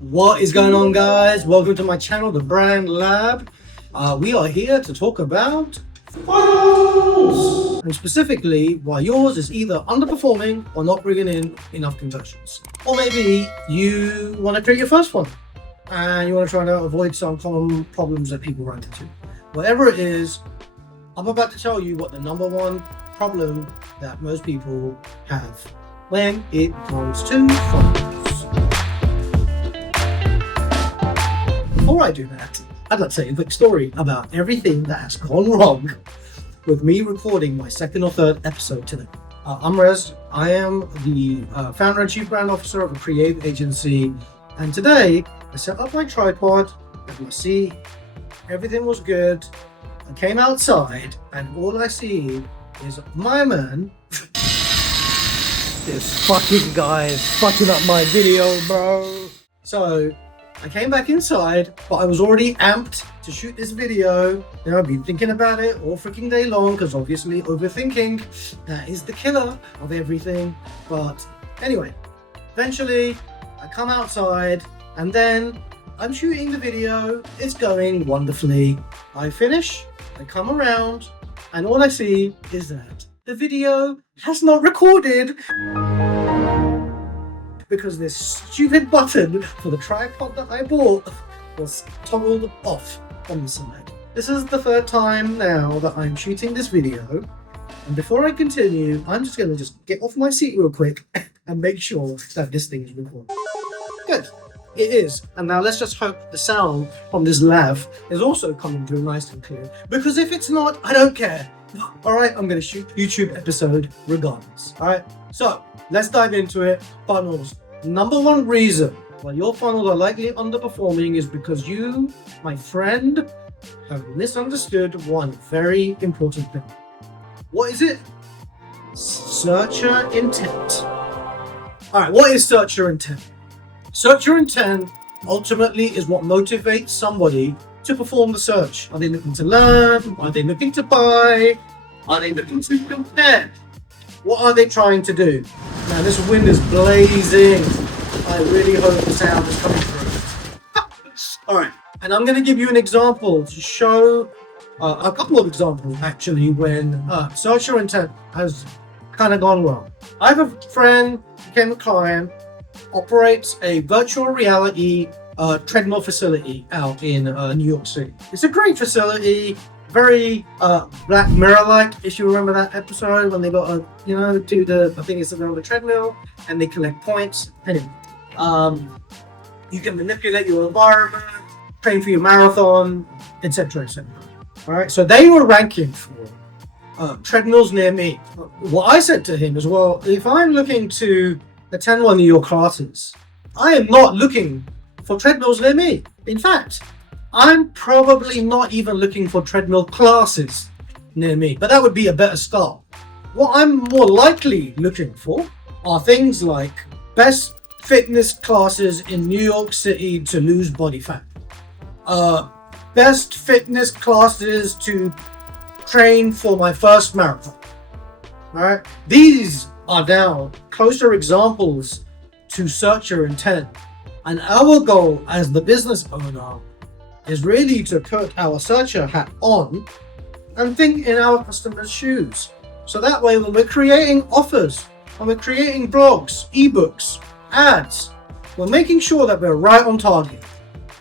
What is going on, guys? Welcome to my channel, The Brand Lab. We are here to talk about funnels, and specifically why yours is either underperforming or not bringing in enough conversions. Or maybe you want to create your first funnel and you want to try to avoid some common problems that people run into. Whatever it is, I'm about to tell you what the number one problem that most people have when it comes to funnels. Before I do that, I'd like to say a quick story about everything that has gone wrong with me recording my second or third episode today. I'm Rez. I am the founder and chief brand officer of a creative agency, and today I set up my tripod, as you see, everything was good. I came outside and all I see is my man. This fucking guy is fucking up my video, bro. So I came back inside, but I was already amped to shoot this video. You know, I've been thinking about it all freaking day long, because obviously overthinking, that is the killer of everything. But anyway, eventually I come outside and then I'm shooting the video. It's going wonderfully. I finish, I come around, and all I see is that the video has not recorded, because this stupid button for the tripod that I bought was toggled off on the side. This is the third time now that I'm shooting this video, and before I continue, I'm just going to get off my seat real quick and make sure that this thing is recorded. Good, it is. And now let's just hope the sound from this lav is also coming through nice and clear, because if it's not, I don't care. Alright, I'm going to shoot YouTube episode regardless. Alright, so let's dive into it. Funnels. Number one reason why your funnels are likely underperforming is because you, my friend, have misunderstood one very important thing. What is it? Searcher intent. Alright, what is searcher intent? Searcher intent ultimately is what motivates somebody to perform the search. Are they looking to learn? Are they looking to buy? Are they looking to compare? What are they trying to do? Now this wind is blazing. I really hope the sound is coming through. Alright, and I'm going to give you an example to show a couple of examples actually when searcher intent has kind of gone wrong. I have a friend, became a client, operates a virtual reality treadmill facility out in New York City. It's a great facility, very Black Mirror-like, if you remember that episode when they got do the, I think it's on the treadmill and they collect points. Anyway, you can manipulate your environment, train for your marathon, etc., etc. All right, so they were ranking for treadmills near me. What I said to him is, well, if I'm looking to attend one of your classes, I am not looking for treadmills near me. In fact, I'm probably not even looking for treadmill classes near me, but that would be a better start. What I'm more likely looking for are things like best fitness classes in New York City to lose body fat, best fitness classes to train for my first marathon. All right, these are now closer examples to searcher intent, and our goal as the business owner is really to put our searcher hat on and think in our customers' shoes. So that way, when we're creating offers, when we're creating blogs, ebooks, ads, we're making sure that we're right on target.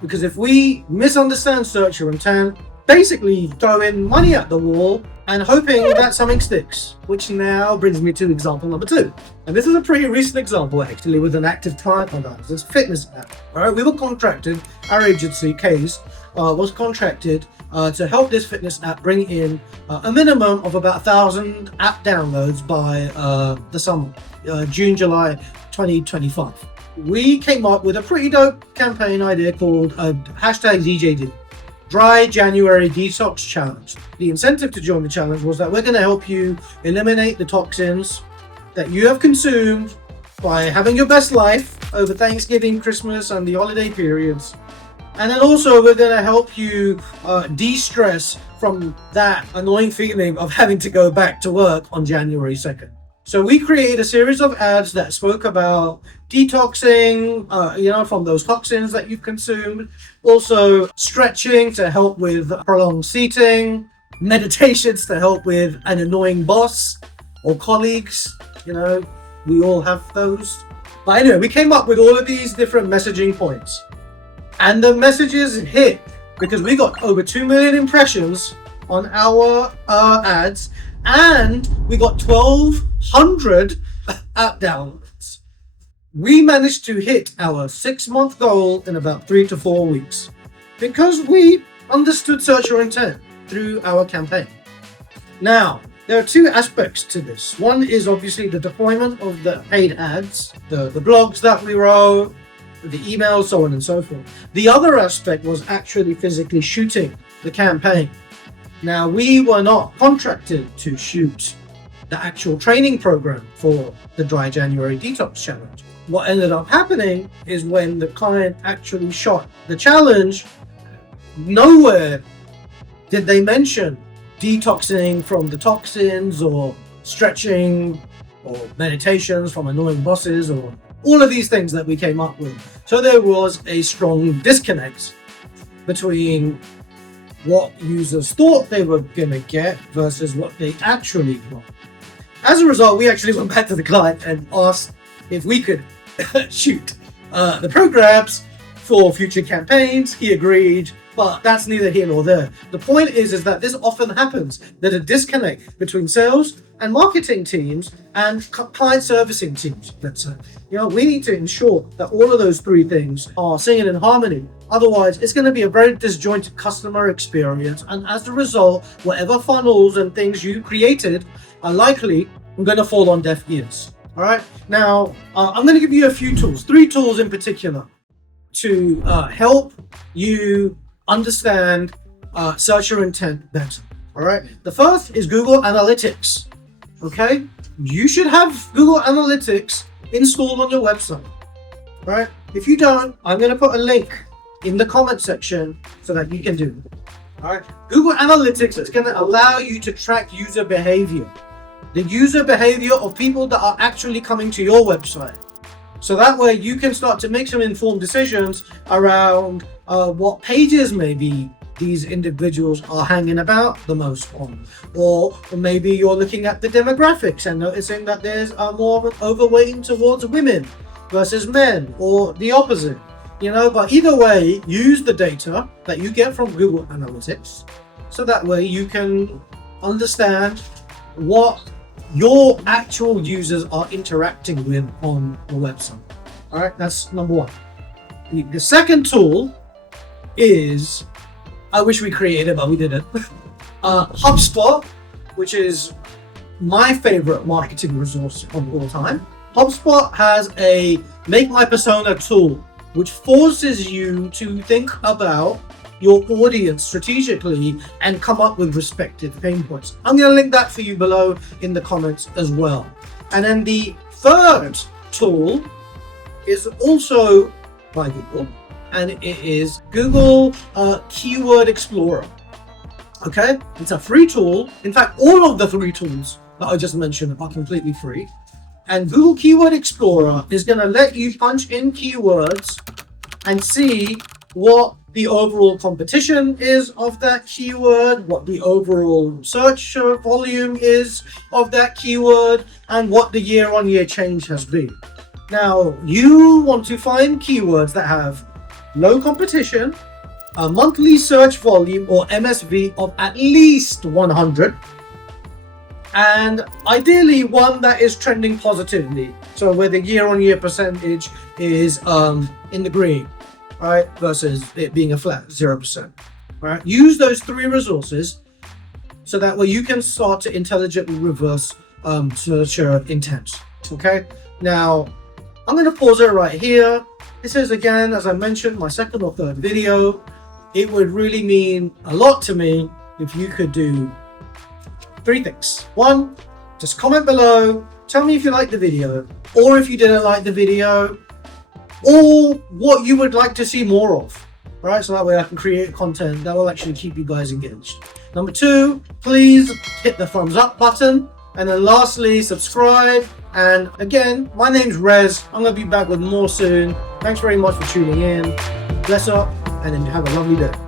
Because if we misunderstand searcher intent, basically throwing money at the wall and hoping that something sticks. Which now brings me to example number 2. And this is a pretty recent example actually with an active client of ours. It's a fitness app. Alright, we were contracted, our agency, Case, was contracted to help this fitness app bring in a minimum of about 1,000 app downloads by the summer, June, July 2025. We came up with a pretty dope campaign idea called hashtag DJD. Dry January Detox Challenge. The incentive to join the challenge was that we're going to help you eliminate the toxins that you have consumed by having your best life over Thanksgiving, Christmas, and the holiday periods. And then also we're going to help you de-stress from that annoying feeling of having to go back to work on January 2nd. So we created a series of ads that spoke about detoxing, from those toxins that you've consumed. Also stretching to help with prolonged seating, meditations to help with an annoying boss or colleagues. We all have those. But anyway, we came up with all of these different messaging points. And the messages hit because we got over 2 million impressions on our ads, and we got 1,200 app downloads. We managed to hit our 6-month goal in about 3 to 4 weeks because we understood searcher intent through our campaign. Now, there are 2 aspects to this. One is obviously the deployment of the paid ads, the blogs that we wrote, the emails, so on and so forth. The other aspect was actually physically shooting the campaign. Now, we were not contracted to shoot the actual training program for the Dry January Detox Challenge. What ended up happening is when the client actually shot the challenge, nowhere did they mention detoxing from the toxins or stretching or meditations from annoying bosses or all of these things that we came up with. So there was a strong disconnect between what users thought they were going to get versus what they actually got. As a result, we actually went back to the client and asked if we could shoot the programs for future campaigns. He agreed, but that's neither here nor there. The point is that this often happens. There's a disconnect between sales and marketing teams and client servicing teams, let's say. We need to ensure that all of those 3 things are singing in harmony. Otherwise, it's going to be a very disjointed customer experience. And as a result, whatever funnels and things you created are likely going to fall on deaf ears. All right. Now, I'm going to give you a few tools, 3 tools in particular, to help you understand searcher intent better. All right. The first is Google Analytics. Okay. You should have Google Analytics installed on your website. All right. If you don't, I'm going to put a link in the comment section so that you can do it. All right. Google Analytics is going to allow you to track user behavior, the user behavior of people that are actually coming to your website. So that way you can start to make some informed decisions around what pages maybe these individuals are hanging about the most on. Or maybe you're looking at the demographics and noticing that there's more of an overweighting towards women versus men, or the opposite. But either way, use the data that you get from Google Analytics so that way you can understand what your actual users are interacting with on the website. All right, that's number 1. The second tool is, I wish we created it, but we didn't. HubSpot, which is my favorite marketing resource of all time. HubSpot has a Make My Persona tool, which forces you to think about your audience strategically and come up with respective pain points. I'm going to link that for you below in the comments as well. And then the third tool is also by Google, and it is Google Keyword Explorer. Okay, it's a free tool. In fact, all of the 3 tools that I just mentioned are completely free. And Google Keyword Explorer is going to let you punch in keywords and see what the overall competition is of that keyword, what the overall search volume is of that keyword, and what the year-on-year change has been. Now, you want to find keywords that have low competition, a monthly search volume or MSV of at least 100, and ideally one that is trending positively, so where the year-on-year percentage is in the green, right, versus it being a flat 0%. Right, use those 3 resources so that way you can start to intelligently reverse searcher intent. Okay, now I'm going to pause it right here. This is, again, as I mentioned, my 2nd or 3rd video. It would really mean a lot to me if you could do 3 things. 1, just comment below, tell me if you liked the video, or if you didn't like the video, or what you would like to see more of. Right, so that way I can create content that will actually keep you guys engaged. Number 2, please hit the thumbs up button And then lastly, subscribe. And again, my name's Rez. I'm going to be back with more soon. Thanks very much for tuning in. Bless up, and then have a lovely day.